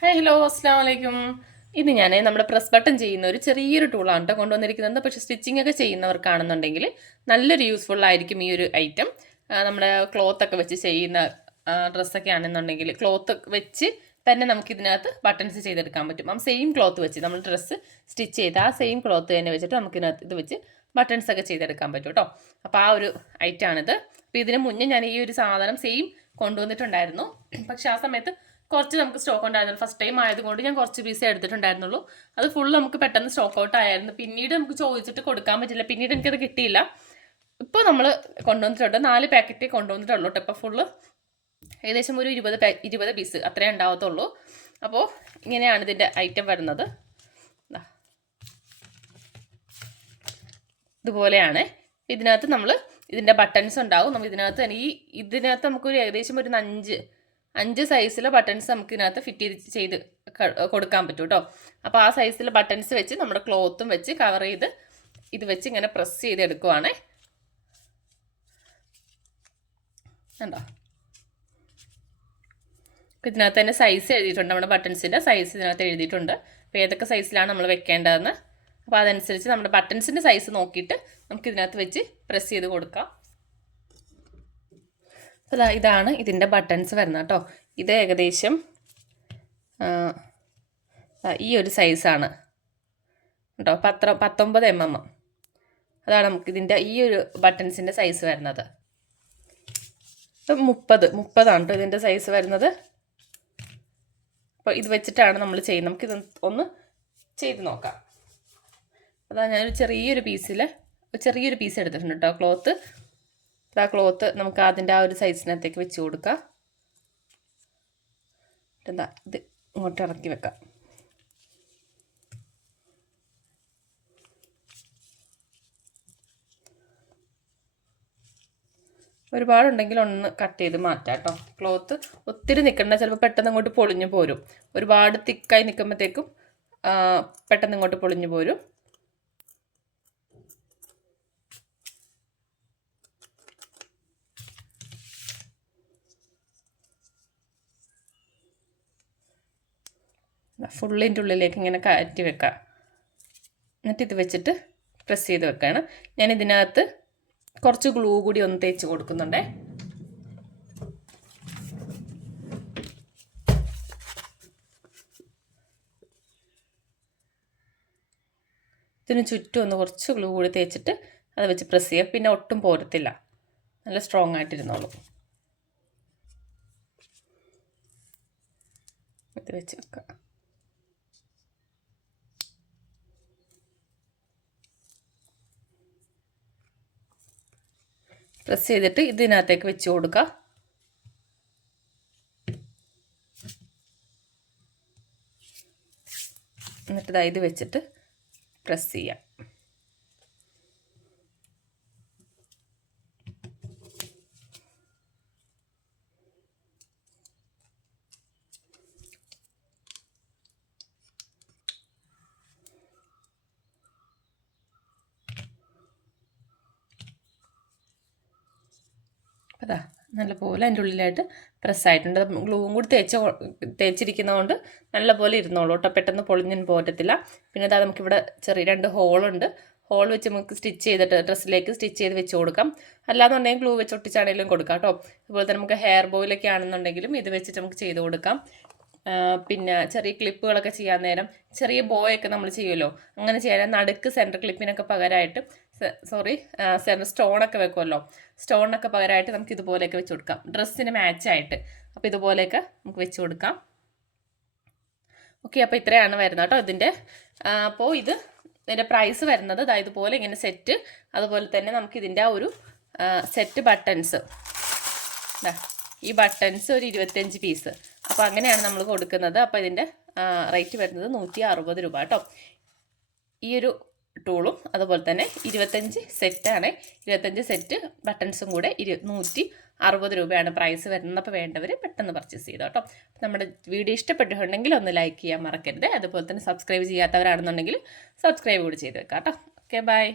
Hi hello അസ്സാം വലൈക്കും. ഇത് ഞാൻ നമ്മുടെ പ്രസ് ബട്ടൺ ചെയ്യുന്ന ഒരു ചെറിയൊരു ടൂളാണ് കേട്ടോ കൊണ്ടുവന്നിരിക്കുന്നത്. പക്ഷേ സ്റ്റിച്ചിങ് ഒക്കെ ചെയ്യുന്നവർക്കാണെന്നുണ്ടെങ്കിൽ നല്ലൊരു യൂസ്ഫുൾ ആയിരിക്കും ഈ ഒരു ഐറ്റം. നമ്മുടെ ക്ലോത്ത് ഒക്കെ വെച്ച് ചെയ്യുന്ന ഡ്രസ്സൊക്കെ ആണെന്നുണ്ടെങ്കിൽ ക്ലോത്ത് വെച്ച് തന്നെ നമുക്ക് ഇതിനകത്ത് ബട്ടൺസ് ചെയ്തെടുക്കാൻ പറ്റും. ആ സെയിം ക്ലോത്ത് വെച്ച് നമ്മൾ ഡ്രസ്സ് സ്റ്റിച്ച് ചെയ്ത് ആ സെയിം ക്ലോത്ത് തന്നെ വെച്ചിട്ട് നമുക്ക് ഇതിനകത്ത് ഇത് വെച്ച് ബട്ടൺസ് ഒക്കെ ചെയ്തെടുക്കാൻ പറ്റും കേട്ടോ. അപ്പോൾ ആ ഒരു ഐറ്റമാണിത്. അപ്പോൾ ഇതിന് മുന്നേ ഞാൻ ഈ ഒരു സാധനം സെയിം കൊണ്ടുവന്നിട്ടുണ്ടായിരുന്നു. പക്ഷേ ആ സമയത്ത് കുറച്ച് നമുക്ക് സ്റ്റോക്ക് ഉണ്ടായിരുന്നുള്ളൂ. ഫസ്റ്റ് ടൈം ആയതുകൊണ്ട് ഞാൻ കുറച്ച് പീസേ എടുത്തിട്ടുണ്ടായിരുന്നുള്ളൂ. അത് ഫുൾ നമുക്ക് പെട്ടെന്ന് സ്റ്റോക്ക് ഔട്ട് ആയിരുന്നു. പിന്നീട് നമുക്ക് ചോദിച്ചിട്ട് കൊടുക്കാൻ പറ്റില്ല. പിന്നീട് എനിക്കത് കിട്ടിയില്ല. ഇപ്പോൾ നമ്മൾ കൊണ്ടുവന്നിട്ടുണ്ട് 4 പാക്കറ്റേ കൊണ്ടുവന്നിട്ടുള്ളൂ കേട്ടോ. ഇപ്പോൾ ഫുള്ള് ഏകദേശം ഒരു 20 പീസ് അത്രേ ഉണ്ടാവത്തുള്ളൂ. അപ്പോൾ ഇങ്ങനെയാണ് ഇതിൻ്റെ ഐറ്റം വരുന്നത്. ഇതുപോലെയാണ്. ഇതിനകത്ത് നമ്മൾ ഇതിൻ്റെ ബട്ടൺസ് ഉണ്ടാവും. നമ്മൾ ഇതിനകത്ത് തന്നെ ഇതിനകത്ത് നമുക്കൊരു ഏകദേശം ഒരു 5 സൈസിലെ ബട്ടൺസ് നമുക്ക് ഇതിനകത്ത് ഫിറ്റ് ചെയ്ത് കൊടുക്കാൻ പറ്റും കേട്ടോ. അപ്പോൾ ആ സൈസിലെ ബട്ടൺസ് വെച്ച് നമ്മുടെ ക്ലോത്തും വെച്ച് കവർ ചെയ്ത് ഇത് വെച്ച് ഇങ്ങനെ പ്രസ് ചെയ്ത് എടുക്കുവാണേ. കണ്ടോ? ഇതിനകത്ത് തന്നെ സൈസ് എഴുതിയിട്ടുണ്ട്. നമ്മുടെ ബട്ടൺസിൻ്റെ സൈസ് ഇതിനകത്ത് എഴുതിയിട്ടുണ്ട്. അപ്പോൾ ഏതൊക്കെ സൈസിലാണ് നമ്മൾ വെക്കേണ്ടതെന്ന്. അപ്പോൾ അതനുസരിച്ച് നമ്മുടെ ബട്ടൺസിൻ്റെ സൈസ് നോക്കിയിട്ട് നമുക്ക് ഇതിനകത്ത് വെച്ച് പ്രസ് ചെയ്ത് കൊടുക്കാം. അപ്പോൾ ഇതാണ് ഇതിൻ്റെ ബട്ടൺസ് വരുന്നത് കേട്ടോ. ഇത് ഏകദേശം ഈ ഒരു സൈസാണ് കേട്ടോ. 19 mm അതാണ് നമുക്ക് ഇതിൻ്റെ ഈ ഒരു ബട്ടൺസിൻ്റെ സൈസ് വരുന്നത്. 30 കേട്ടോ ഇതിൻ്റെ സൈസ് വരുന്നത്. അപ്പോൾ ഇത് വെച്ചിട്ടാണ് നമ്മൾ ചെയ്യുന്നത്. നമുക്കിത് ഒന്ന് ചെയ്ത് നോക്കാം. അതാ ഞാനൊരു ചെറിയൊരു പീസ് എടുത്തിട്ടുണ്ട് കേട്ടോ ക്ലോത്ത്. ആ ക്ലോത്ത് നമുക്ക് അതിൻ്റെ ആ ഒരു സൈസിനകത്തേക്ക് വെച്ച് കൊടുക്കാം. എന്താ ഇത് ഇങ്ങോട്ട് ഇറക്കി വെക്കാം. ഒരുപാടുണ്ടെങ്കിൽ ഒന്ന് കട്ട് ചെയ്ത് മാറ്റാം കേട്ടോ. ക്ലോത്ത് ഒത്തിരി നിൽക്കണ്ട, ചിലപ്പോൾ പെട്ടെന്ന് ഇങ്ങോട്ട് പൊളിഞ്ഞു പോരും. ഒരുപാട് തിക്കായി നിൽക്കുമ്പോഴത്തേക്കും പെട്ടെന്ന് ഇങ്ങോട്ട് പൊളിഞ്ഞു പോരും. ഫുള്ളിൻ്റെ ഉള്ളിലേക്ക് ഇങ്ങനെ കയറ്റി വെക്കാം. എന്നിട്ട് ഇത് വെച്ചിട്ട് പ്രസ് ചെയ്ത് വെക്കുകയാണ്. ഞാൻ ഇതിനകത്ത് കുറച്ച് ഗ്ലൂ കൂടി ഒന്ന് തേച്ച് കൊടുക്കുന്നുണ്ടേ. ഇതിന് ചുറ്റും ഒന്ന് കുറച്ച് ഗ്ലൂ കൂടി തേച്ചിട്ട് അത് വെച്ച് പ്രസ് ചെയ്യുക. പിന്നെ ഒട്ടും പോരത്തില്ല, നല്ല സ്ട്രോങ് ആയിട്ടിരുന്നോളൂ. ഇത് വെച്ച് വെക്കാം. പ്രസ് ചെയ്തിട്ട് ഇതിനകത്തേക്ക് വെച്ച് കൊടുക്കുക. എന്നിട്ട് ഇത് വെച്ചിട്ട് പ്രസ് ചെയ്യാം. അതാ നല്ലപോലെ അതിൻ്റെ ഉള്ളിലായിട്ട് പ്രസ്സായിട്ടുണ്ട്. ഗ്ലൂവും കൂടി തേച്ചിരിക്കുന്നതുകൊണ്ട് നല്ലപോലെ ഇരുന്നോളൂ കേട്ടോ. പെട്ടെന്ന് പൊളിഞ്ഞൊന്നും പോറ്റത്തില്ല. പിന്നെ അതാ നമുക്കിവിടെ ചെറിയ 2 ഹോളുണ്ട്. ഹോൾ വെച്ച് നമുക്ക് സ്റ്റിച്ച് ചെയ്തിട്ട് ഡ്രസ്സിലേക്ക് സ്റ്റിച്ച് ചെയ്ത് വെച്ച് കൊടുക്കാം. അല്ലാന്നുണ്ടെങ്കിൽ ഗ്ലൂ വെച്ച് ഒട്ടിച്ചാണെങ്കിലും കൊടുക്കാം കേട്ടോ. അതുപോലെ തന്നെ നമുക്ക് ഹെയർ ബോയിലൊക്കെ ആണെന്നുണ്ടെങ്കിലും ഇത് വെച്ചിട്ട് നമുക്ക് ചെയ്ത് കൊടുക്കാം. പിന്നെ ചെറിയ ക്ലിപ്പുകളൊക്കെ ചെയ്യാൻ നേരം ചെറിയ ബോയൊക്കെ നമ്മൾ ചെയ്യുമല്ലോ, അങ്ങനെ ചെയ്യാൻ നടുക്ക് സെൻറ്റർ ക്ലിപ്പിനൊക്കെ പകരമായിട്ട് സ്റ്റോണൊക്കെ വെക്കുമല്ലോ, സ്റ്റോണിനൊക്കെ പകരമായിട്ട് നമുക്ക് ഇതുപോലെയൊക്കെ വെച്ച് കൊടുക്കാം, ഡ്രസ്സിന് മാച്ചായിട്ട്. അപ്പോൾ ഇതുപോലെയൊക്കെ നമുക്ക് വെച്ച് കൊടുക്കാം. ഓക്കെ, അപ്പോൾ ഇത്രയാണ് വരുന്നത് കേട്ടോ ഇതിൻ്റെ. അപ്പോൾ ഇതിൻ്റെ പ്രൈസ് വരുന്നത് ഇതുപോലെ ഇങ്ങനെ സെറ്റ്. അതുപോലെ തന്നെ നമുക്കിതിൻ്റെ ആ ഒരു സെറ്റ് ബട്ടൺസ്, ഈ ബട്ടൺസ് ഒരു 25 പീസ്. അപ്പോൾ അങ്ങനെയാണ് നമ്മൾ കൊടുക്കുന്നത്. അപ്പോൾ ഇതിൻ്റെ റേറ്റ് വരുന്നത് 160 രൂപ കേട്ടോ. ഈ ഒരു ടൂളും അതുപോലെ തന്നെ 25 സെറ്റാണ്. 25 സെറ്റ് ബട്ടൺസും കൂടെ 160 രൂപയാണ് പ്രൈസ് വരുന്നത്. അപ്പോൾ വേണ്ടവർ പെട്ടെന്ന് പർച്ചേസ് ചെയ്തോ കേട്ടോ. നമ്മുടെ വീഡിയോ ഇഷ്ടപ്പെട്ടിട്ടുണ്ടെങ്കിൽ ഒന്ന് ലൈക്ക് ചെയ്യാൻ മറക്കരുത്. അതുപോലെ തന്നെ സബ്സ്ക്രൈബ് ചെയ്യാത്തവരാണെന്നുണ്ടെങ്കിൽ സബ്സ്ക്രൈബ് കൂടി ചെയ്ത് വെക്കാം കേട്ടോ. Okay, by.